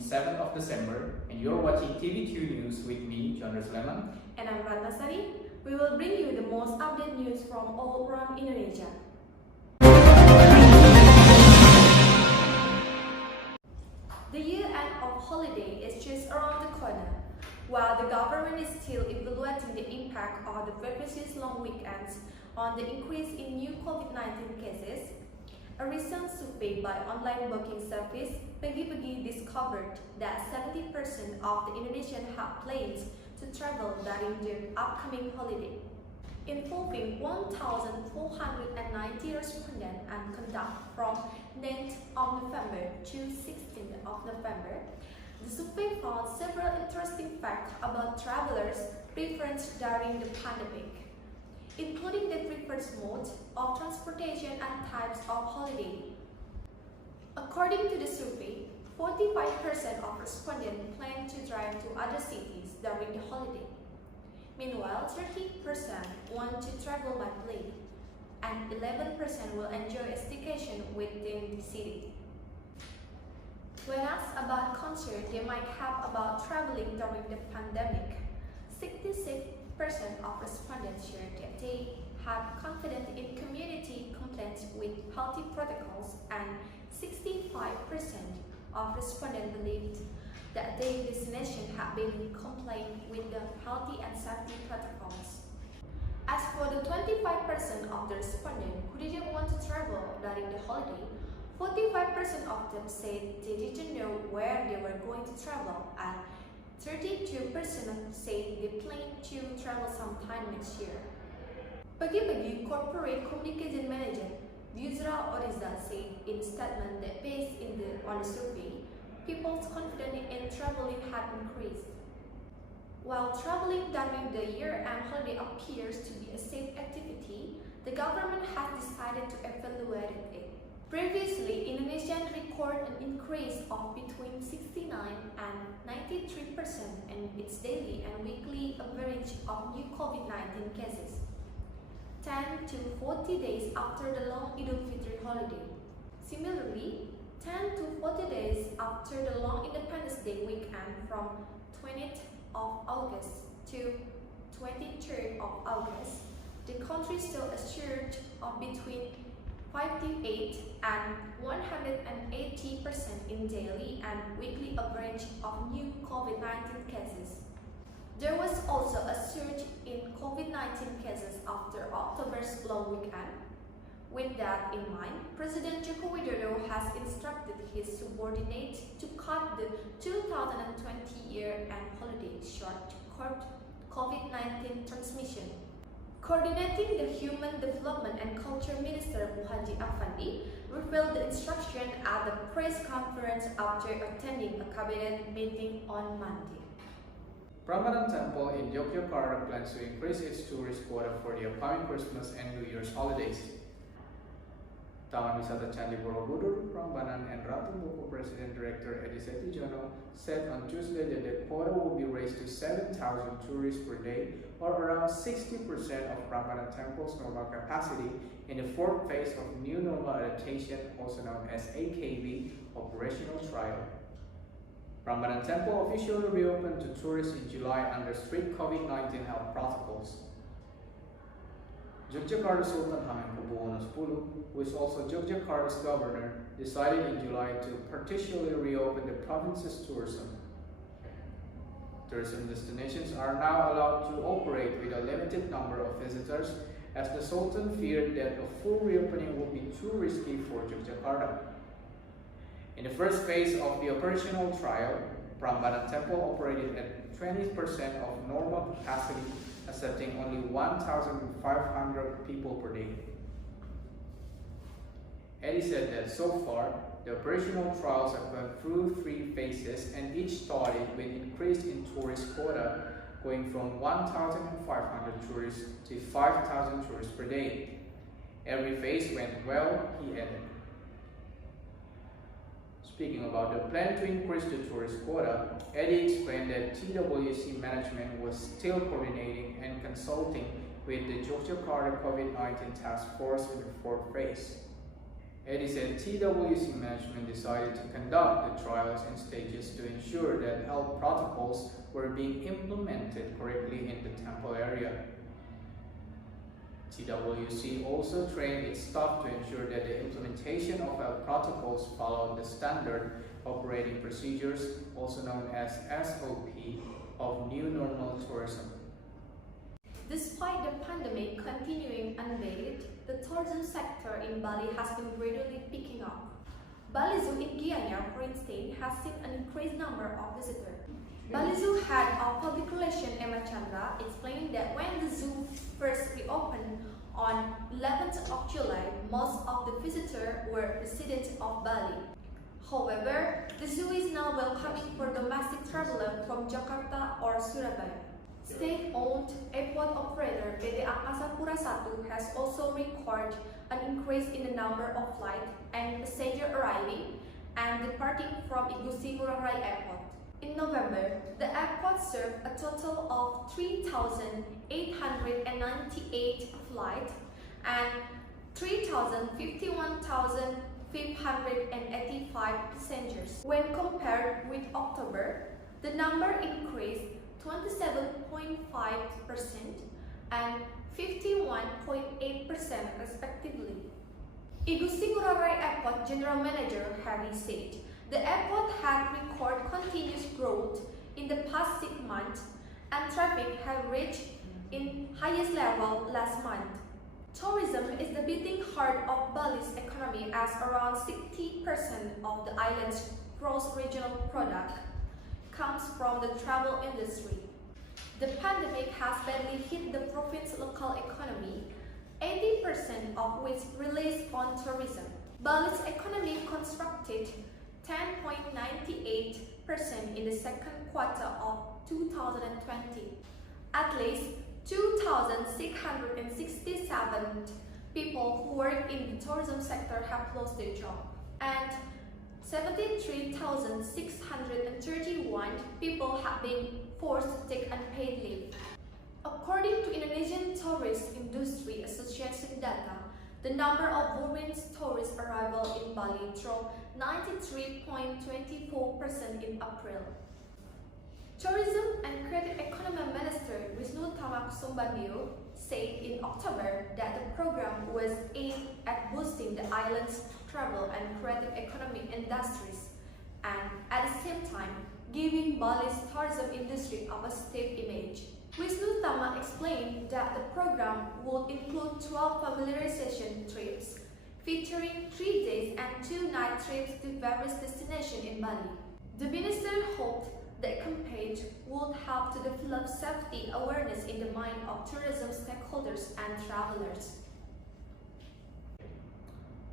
7th of December, and you're watching TV2 News with me, Juandre Suleman. And I'm Ratna Sari. We will bring you the most updated news from all around Indonesia. The year-end of holiday is just around the corner. While the government is still evaluating the impact of the previous long weekends on the increase in new COVID-19 cases, a recent survey by online booking service Pagi-Pagi discovered that 70% of the Indonesians have plans to travel during the upcoming holiday, involving 1,490 respondents and conducted from 9th of November to 16th of November. The survey found several interesting facts about travelers' preference during the pandemic, including the preferred mode of transportation and types of holiday. According to the survey, 45% of respondents plan to drive to other cities during the holiday. Meanwhile, 30% want to travel by plane, and 11% will enjoy a staycation within the city. When asked about concern they might have about traveling during the pandemic, 66% of respondents shared that they have confidence in community compliance with healthy protocols, and 65% of respondents believed that their destination had been compliant with the healthy and safety protocols. As for the 25% of the respondents who didn't want to travel during the holiday, 45% of them said they didn't know where they were going to travel, and 32% said they plan to travel sometime next year. Pagi-Pagi Corporate Communication Manager Yusra Oriza said in a statement that based on the survey, people's confidence in traveling had increased. While traveling during the year-end holiday appears to be a safe activity, the government has decided to evaluate it. Previously, Indonesia recorded an increase of between 69 and 93% in its daily and weekly average of new COVID-19 cases, 10 to 40 days after the long Idul Fitri holiday. Similarly, 10 to 40 days after the long Independence Day weekend from 20th of August to 23rd of August, the country still a surge of between 58 and 180% in daily and weekly average of new COVID-19 cases. There was also a surge in COVID-19 cases after October's long weekend. With that in mind, President Joko Widodo has instructed his subordinates to cut the 2020 year-end holiday short to curb COVID-19 transmission. Coordinating the Human Development and Culture Minister Muhajir Effendi revealed the instruction at the press conference after attending a cabinet meeting on Monday. Prambanan Temple in Yogyakarta plans to increase its tourist quota for the upcoming Christmas and New Year's holidays. Taman Wisata Candi Borobudur, Prambanan and Ratu Boko President Director Edi Setijono said on Tuesday that the quota will be raised to 7,000 tourists per day, or around 60% of Prambanan Temple's normal capacity in the fourth phase of New Normal Adaptation, also known as AKB, operational trial. Prambanan Temple officially reopened to tourists in July under strict COVID-19 health protocols. Yogyakarta Sultan Hamengkubuwono X, who is also Yogyakarta's governor, decided in July to partially reopen the province's tourism. Tourism destinations are now allowed to operate with a limited number of visitors, as the Sultan feared that a full reopening would be too risky for Yogyakarta. In the first phase of the operational trial, Prambanan Temple operated at 20% of normal capacity, accepting only 1,500 people per day. Eddie said that so far, the operational trials have gone through 3 phases, and each started with an increase in tourist quota, going from 1,500 tourists to 5,000 tourists per day. Every phase went well, he added. Speaking about the plan to increase the tourist quota, Eddie explained that TWC management was still coordinating and consulting with the Yogyakarta COVID-19 task force in the fourth phase. It said TWC management decided to conduct the trials in stages to ensure that health protocols were being implemented correctly in the temple area. TWC also trained its staff to ensure that the implementation of health protocols followed the standard operating procedures, also known as SOP, of new normal tourism. Despite the pandemic continuing unabated, the tourism sector in Bali has been gradually picking up. Bali Zoo in Gianyar, for instance, has seen an increased number of visitors. Bali Zoo Head of Public Relations Emma Chandra explained that when the zoo first reopened on 11th of July, most of the visitors were residents of Bali. However, the zoo is now welcoming for domestic travelers from Jakarta or Surabaya. State-owned airport operator PT Angkasa Pura I has also recorded an increase in the number of flights and passengers arriving and departing from Igusti Ngurah Rai Airport. In November, the airport served a total of 3,898 flights and 3,51,585 passengers. When compared with October, the number increased 27.5% and 51.8% respectively. Igusti Ngurah Rai Airport General Manager Harry said, the airport had recorded continuous growth in the past 6 months and traffic had reached its highest level last month. Tourism is the beating heart of Bali's economy as around 60% of the island's gross regional product comes from the travel industry. The pandemic has badly hit the province's local economy, 80% of which relies on tourism. Bali's economy contracted 10.98% in the second quarter of 2020. At least 2,667 people who work in the tourism sector have lost their job, and 73,631 people have been forced to take unpaid leave. According to Indonesian Tourist Industry Association data, the number of foreign tourist arrivals in Bali dropped 93.24% in April. Tourism and Creative Economy Minister Wisnu Thamma Kussumbandio said in October that the program was aimed at boosting the island's travel and creative economy industries and at the same time giving Bali's tourism industry a positive image. Wisnu Thamma explained that the program would include 12 familiarization trips featuring 3 days and 2 night trips to various destinations in Bali. The minister hoped the campaign would help to develop safety awareness in the mind of tourism stakeholders and travelers.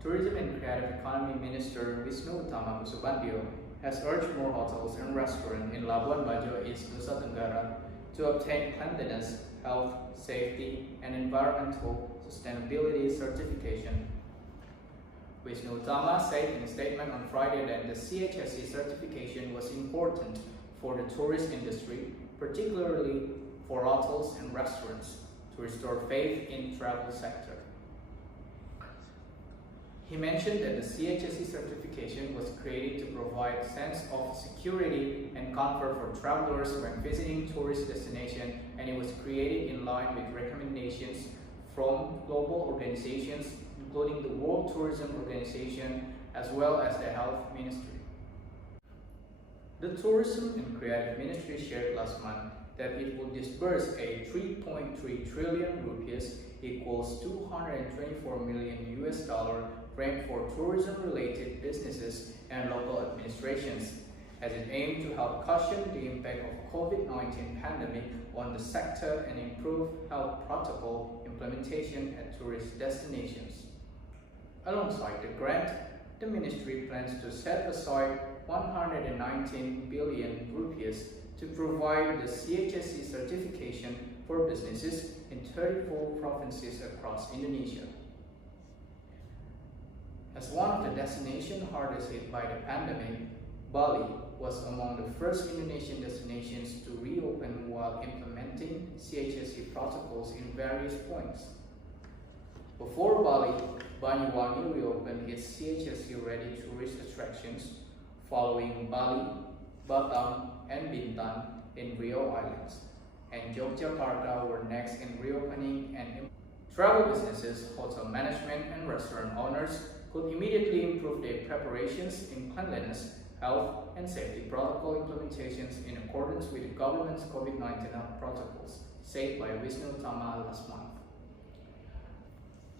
Tourism and Creative Economy Minister Wisnu Thamma Kussumbandio has urged more hotels and restaurants in Labuan Bajo, East Nusa Tenggara to obtain cleanliness, health, safety, and environmental sustainability certification. Wisnu Thamma said in a statement on Friday that the CHSE certification was important for the tourist industry, particularly for hotels and restaurants, to restore faith in the travel sector. He mentioned that the CHSE certification was created to provide a sense of security and comfort for travelers when visiting tourist destinations, and it was created in line with recommendations from global organizations, including the World Tourism Organization, as well as the Health Ministry. The Tourism and Creative Ministry shared last month that it will disburse a 3.3 trillion rupees equals $224 million grant for tourism-related businesses and local administrations, as it aimed to help cushion the impact of COVID-19 pandemic on the sector and improve health protocol implementation at tourist destinations. Alongside the grant, the ministry plans to set aside 119 billion rupees to provide the CHSE certification for businesses in 34 provinces across Indonesia. As one of the destinations hardest hit by the pandemic, Bali was among the first Indonesian destinations to reopen while implementing CHSE protocols in various points. Before Bali Banyuwangi reopened its CHSE-ready tourist attractions following Bali, Batam, and Bintan in Rio Islands, and Yogyakarta were next in reopening. And travel businesses, hotel management, and restaurant owners could immediately improve their preparations in cleanliness, health, and safety protocol implementations in accordance with the government's COVID-19 health protocols, said by Wisnu Tama last month.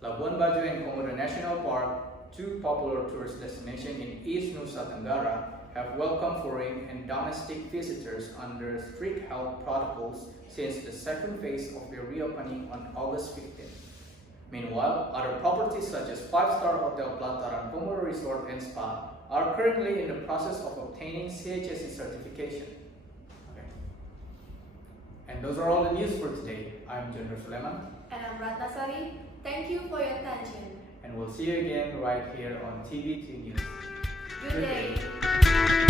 Labuan Bajo and Komodo National Park, two popular tourist destinations in East Nusa Tenggara, have welcomed foreign and domestic visitors under strict health protocols since the second phase of their reopening on August 15. Meanwhile, other properties such as 5-star Hotel Pelataran Komodo Resort and Spa are currently in the process of obtaining CHSE certification. Okay. And those are all the news for today. I'm Juandre Suleman. And I'm Ratna Sari. Thank you for your attention. And we'll see you again right here on TV2 News. Good day.